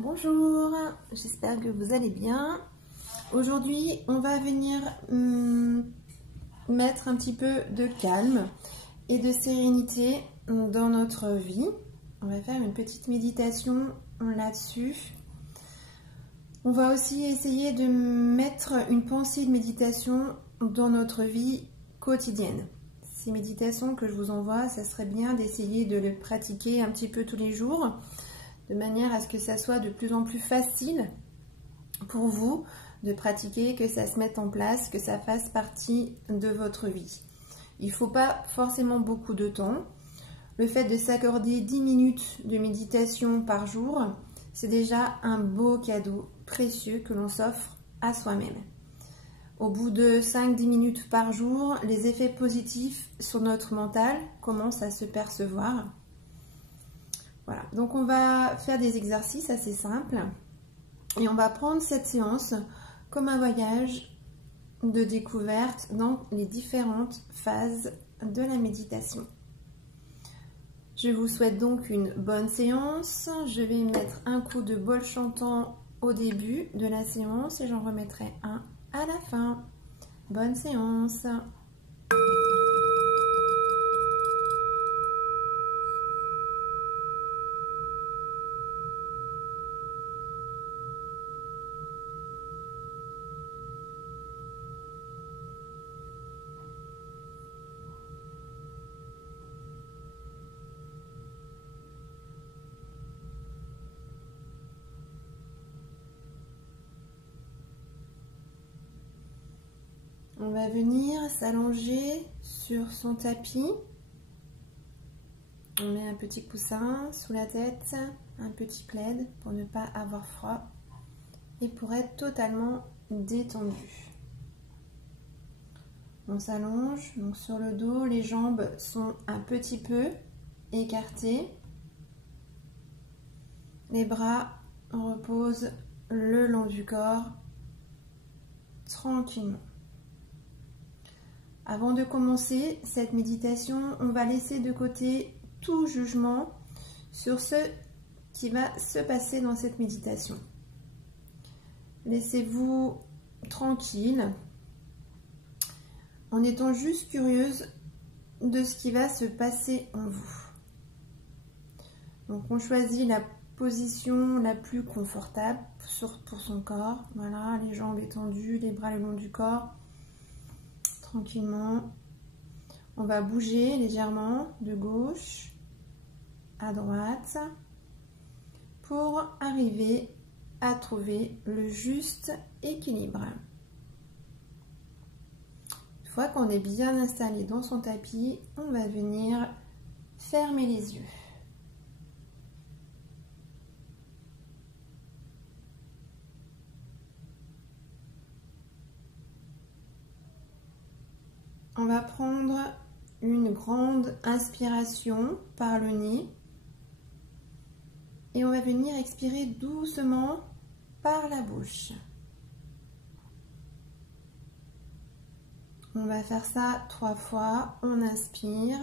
Bonjour, j'espère que vous allez bien. Aujourd'hui, on va venir mettre un petit peu de calme et de sérénité dans notre vie. On va faire une petite méditation là-dessus. On va aussi essayer de mettre une pensée de méditation dans notre vie quotidienne. Ces méditations que je vous envoie, ça serait bien d'essayer de les pratiquer un petit peu tous les jours, de manière à ce que ça soit de plus en plus facile pour vous de pratiquer, que ça se mette en place, que ça fasse partie de votre vie. Il ne faut pas forcément beaucoup de temps. Le fait de s'accorder 10 minutes de méditation par jour, c'est déjà un beau cadeau précieux que l'on s'offre à soi-même. Au bout de 5-10 minutes par jour, les effets positifs sur notre mental commencent à se percevoir. Voilà, donc on va faire des exercices assez simples et on va prendre cette séance comme un voyage de découverte dans les différentes phases de la méditation. Je vous souhaite donc une bonne séance. Je vais mettre un coup de bol chantant au début de la séance et j'en remettrai un à la fin. Bonne séance! On va venir s'allonger sur son tapis. On met un petit coussin sous la tête, un petit plaid pour ne pas avoir froid et pour être totalement détendu. On s'allonge, donc sur le dos, les jambes sont un petit peu écartées. Les bras reposent le long du corps, tranquillement. Avant de commencer cette méditation, on va laisser de côté tout jugement sur ce qui va se passer dans cette méditation. Laissez-vous tranquille en étant juste curieuse de ce qui va se passer en vous. Donc on choisit la position la plus confortable pour son corps. Voilà, les jambes étendues, les bras le long du corps. Tranquillement, on va bouger légèrement de gauche à droite pour arriver à trouver le juste équilibre. Une fois qu'on est bien installé dans son tapis, on va venir fermer les yeux. On va prendre une grande inspiration par le nez et on va venir expirer doucement par la bouche. On va faire ça 3 fois. On inspire.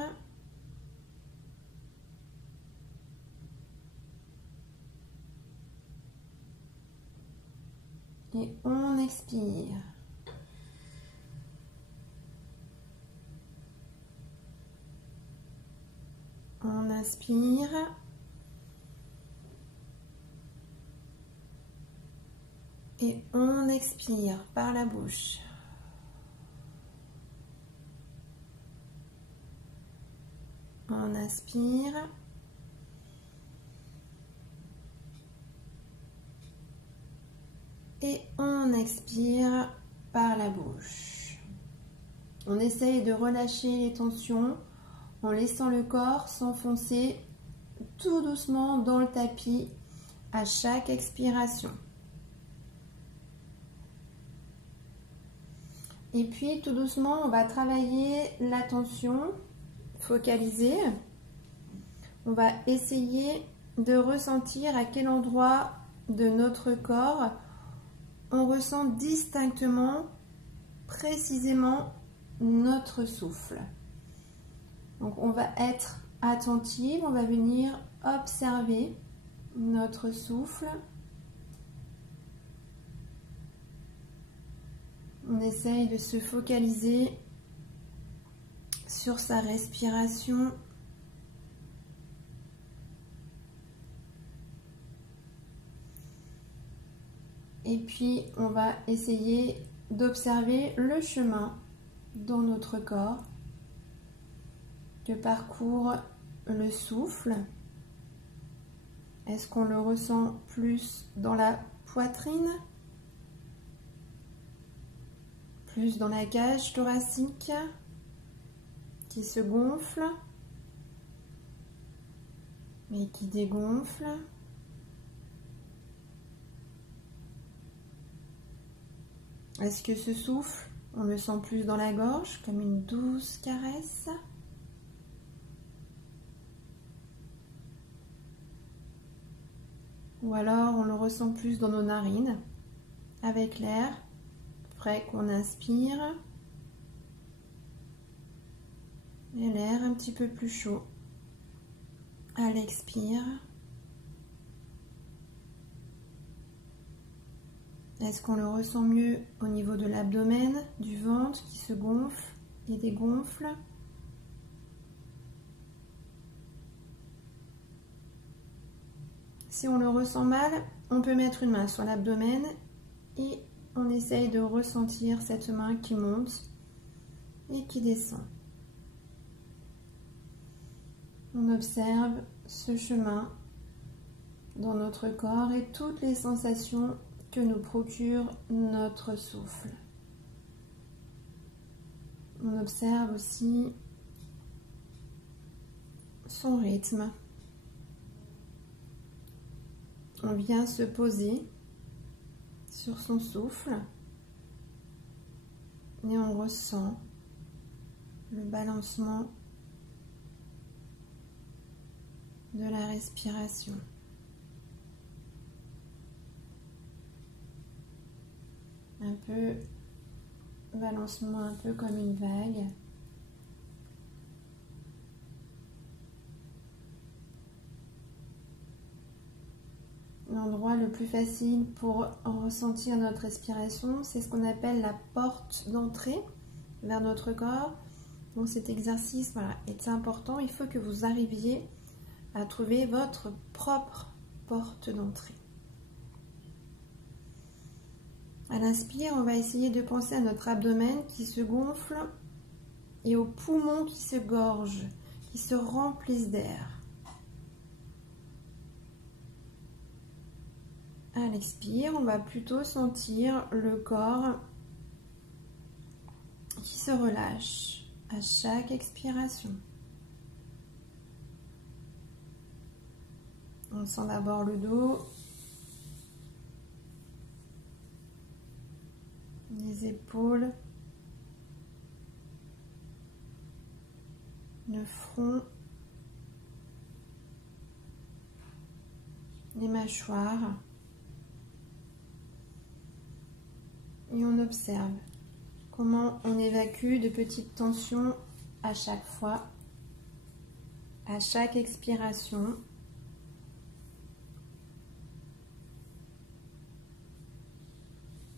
Et on expire. On inspire. Et on expire par la bouche. On inspire. Et on expire par la bouche. On essaye de relâcher les tensions en laissant le corps s'enfoncer tout doucement dans le tapis à chaque expiration. Et puis tout doucement, on va travailler l'attention, focaliser. On va essayer de ressentir à quel endroit de notre corps on ressent distinctement, précisément notre souffle. Donc on va être attentive, on va venir observer notre souffle On essaye de se focaliser sur sa respiration. Et puis, on va essayer d'observer le chemin dans notre corps que parcourt le souffle. Est-ce qu'on le ressent plus dans la poitrine, plus dans la cage thoracique qui se gonfle mais qui dégonfle? Est-ce que ce souffle, on le sent plus dans la gorge comme une douce caresse? Ou alors on le ressent plus dans nos narines, avec l'air frais qu'on inspire et l'air un petit peu plus chaud à l'expire. Est-ce qu'on le ressent mieux au niveau de l'abdomen, du ventre qui se gonfle et dégonfle? Si on le ressent mal, on peut mettre une main sur l'abdomen et on essaye de ressentir cette main qui monte et qui descend. On observe ce chemin dans notre corps et toutes les sensations que nous procure notre souffle. On observe aussi son rythme. On vient se poser sur son souffle et on ressent le balancement de la respiration. Un peu balancement, un peu comme une vague. L'endroit le plus facile pour ressentir notre respiration, c'est ce qu'on appelle la porte d'entrée vers notre corps. Donc cet exercice est important. Il faut que vous arriviez à trouver votre propre porte d'entrée. À l'inspire, on va essayer de penser à notre abdomen qui se gonfle et aux poumons qui se gorgent, qui se remplissent d'air. À l'expire, on va plutôt sentir le corps qui se relâche à chaque expiration. On sent d'abord le dos, les épaules, le front, les mâchoires. Et on observe comment on évacue de petites tensions à chaque fois, à chaque expiration.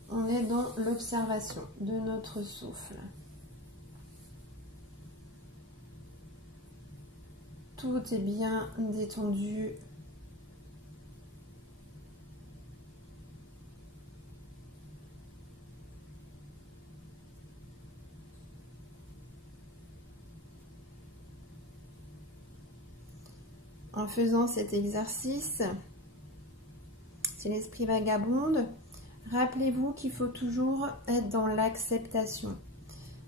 On est dans l'observation de notre souffle. Tout est bien détendu. En faisant cet exercice, si l'esprit vagabonde, rappelez-vous qu'il faut toujours être dans l'acceptation.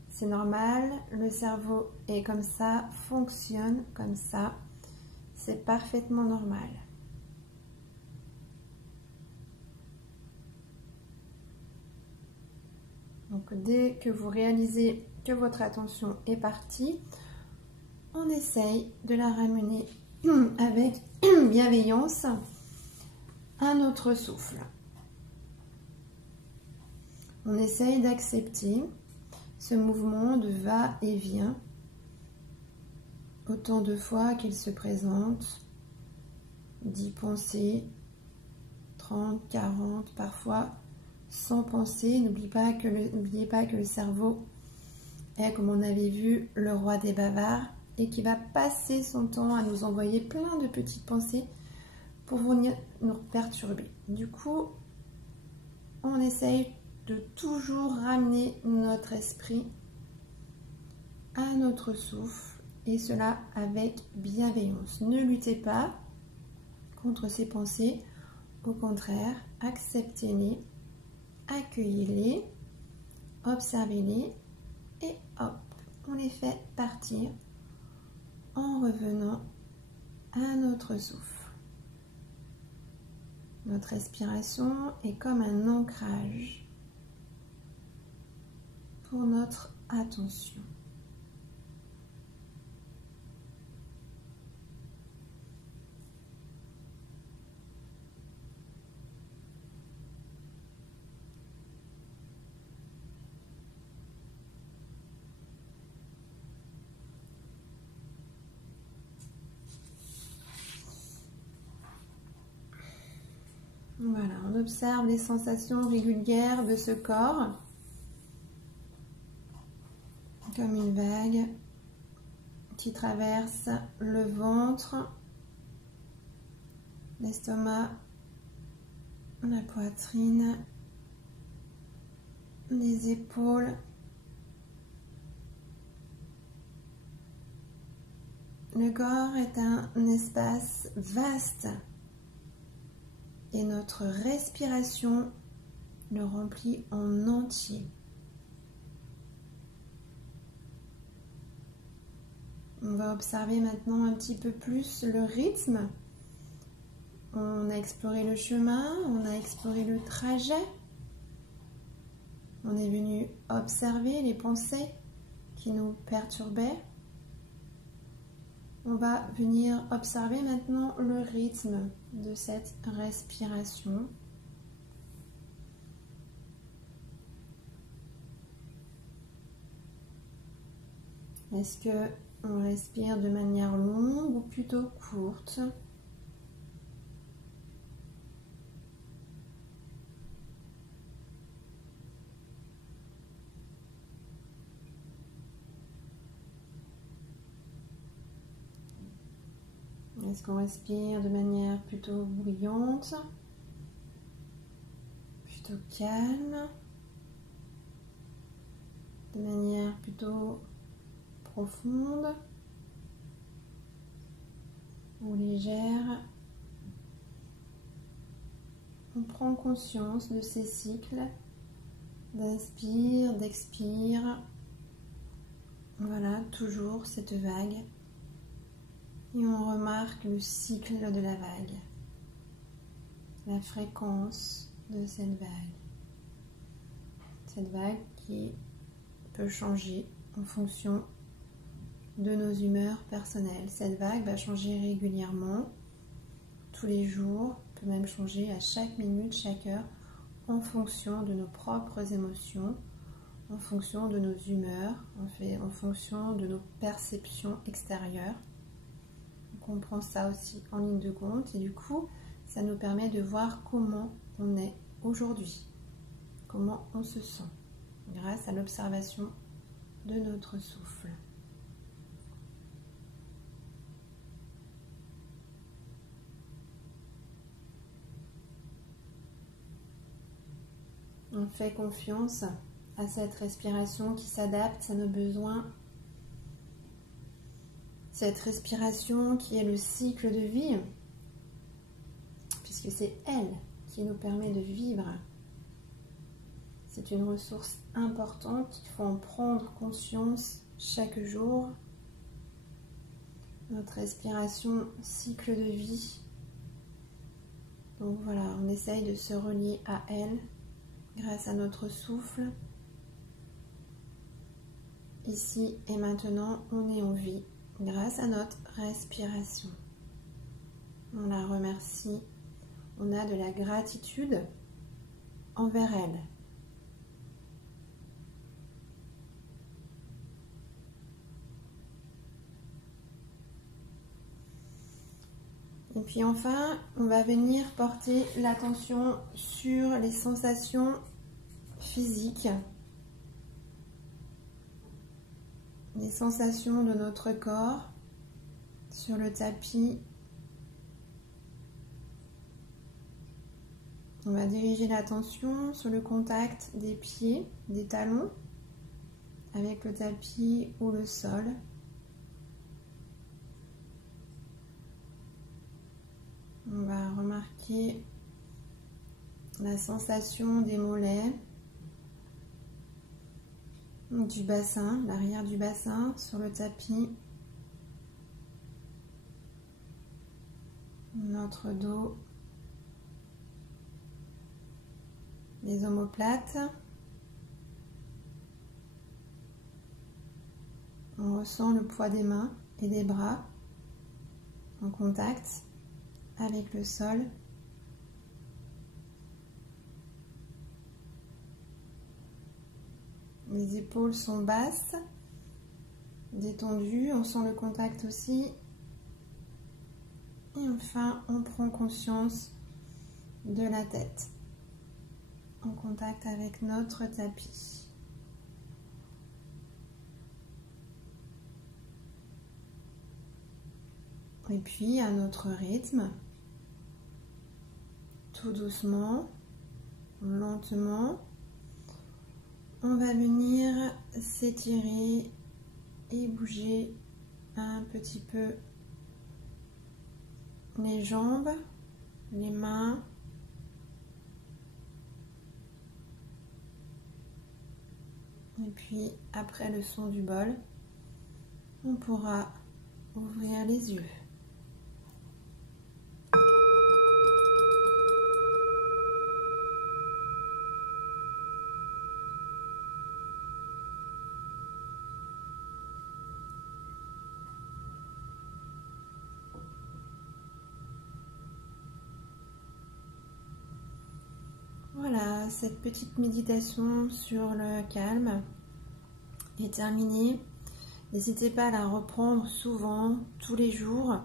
C'est normal, le cerveau est comme ça, fonctionne comme ça, c'est parfaitement normal. Donc dès que vous réalisez que votre attention est partie, on essaye de la ramener avec bienveillance à notre souffle. On essaye d'accepter ce mouvement de va-et-vient autant de fois qu'il se présente, 10 pensées, 30, 40, parfois sans penser. N'oubliez pas que le cerveau est, comme on avait vu, le roi des bavards et qui va passer son temps à nous envoyer plein de petites pensées pour venir nous perturber. Du coup, on essaye de toujours ramener notre esprit à notre souffle et cela avec bienveillance. Ne luttez pas contre ces pensées, au contraire, acceptez-les, accueillez-les, observez-les et hop, on les fait partir en revenant à notre souffle. Notre respiration est comme un ancrage pour notre attention. Voilà, on observe les sensations régulières de ce corps, comme une vague qui traverse le ventre, l'estomac, la poitrine, les épaules, le corps est un espace vaste. Et notre respiration le remplit en entier. On va observer maintenant un petit peu plus le rythme. On a exploré le chemin, on a exploré le trajet. On est venu observer les pensées qui nous perturbaient. On va venir observer maintenant le rythme de cette respiration. Est-ce que on respire de manière longue ou plutôt courte? Est-ce qu'on respire de manière plutôt bruyante, plutôt calme, de manière plutôt profonde ou légère? On prend conscience de ces cycles d'inspire, d'expire. Voilà, toujours cette vague. Et on remarque le cycle de la vague, la fréquence de cette vague. Cette vague qui peut changer en fonction de nos humeurs personnelles. Cette vague va changer régulièrement, tous les jours, peut même changer à chaque minute, chaque heure, en fonction de nos propres émotions, en fonction de nos humeurs, en fonction de nos perceptions extérieures. On prend ça aussi en ligne de compte et du coup ça nous permet de voir comment on est aujourd'hui, comment on se sent grâce à l'observation de notre souffle. On fait confiance à cette respiration qui s'adapte à nos besoins. Cette respiration qui est le cycle de vie, puisque c'est elle qui nous permet de vivre. C'est une ressource importante, il faut en prendre conscience chaque jour. Notre respiration, cycle de vie. Donc voilà, on essaye de se relier à elle grâce à notre souffle. Ici et maintenant, on est en vie. Grâce à notre respiration. On la remercie, on a de la gratitude envers elle. Et puis enfin, on va venir porter l'attention sur les sensations physique, les sensations de notre corps sur le tapis. On va diriger l'attention sur le contact des pieds, des talons, avec le tapis ou le sol. On va remarquer la sensation des mollets, du bassin, l'arrière du bassin sur le tapis, notre dos, les omoplates. On ressent le poids des mains et des bras en contact avec le sol. Les épaules sont basses, détendues, on sent le contact aussi. Et enfin, on prend conscience de la tête en contact avec notre tapis. Et puis, à notre rythme, tout doucement, lentement, on va venir s'étirer et bouger un petit peu les jambes, les mains. Et puis, après le son du bol, on pourra ouvrir les yeux. Voilà, cette petite méditation sur le calme est terminée. N'hésitez pas à la reprendre souvent, tous les jours.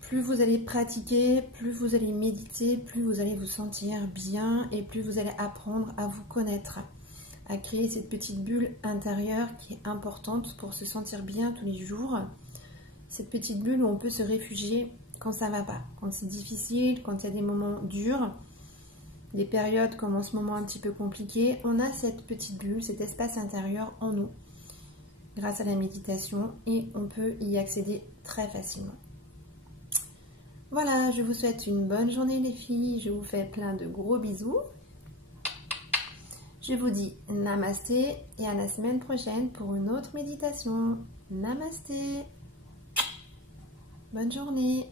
Plus vous allez pratiquer, plus vous allez méditer, plus vous allez vous sentir bien et plus vous allez apprendre à vous connaître, à créer cette petite bulle intérieure qui est importante pour se sentir bien tous les jours. Cette petite bulle où on peut se réfugier quand ça ne va pas, quand c'est difficile, quand il y a des moments durs. Des périodes comme en ce moment un petit peu compliquées, on a cette petite bulle, cet espace intérieur en nous grâce à la méditation et on peut y accéder très facilement. Voilà, je vous souhaite une bonne journée les filles, je vous fais plein de gros bisous. Je vous dis namasté et à la semaine prochaine pour une autre méditation. Namasté. Bonne journée.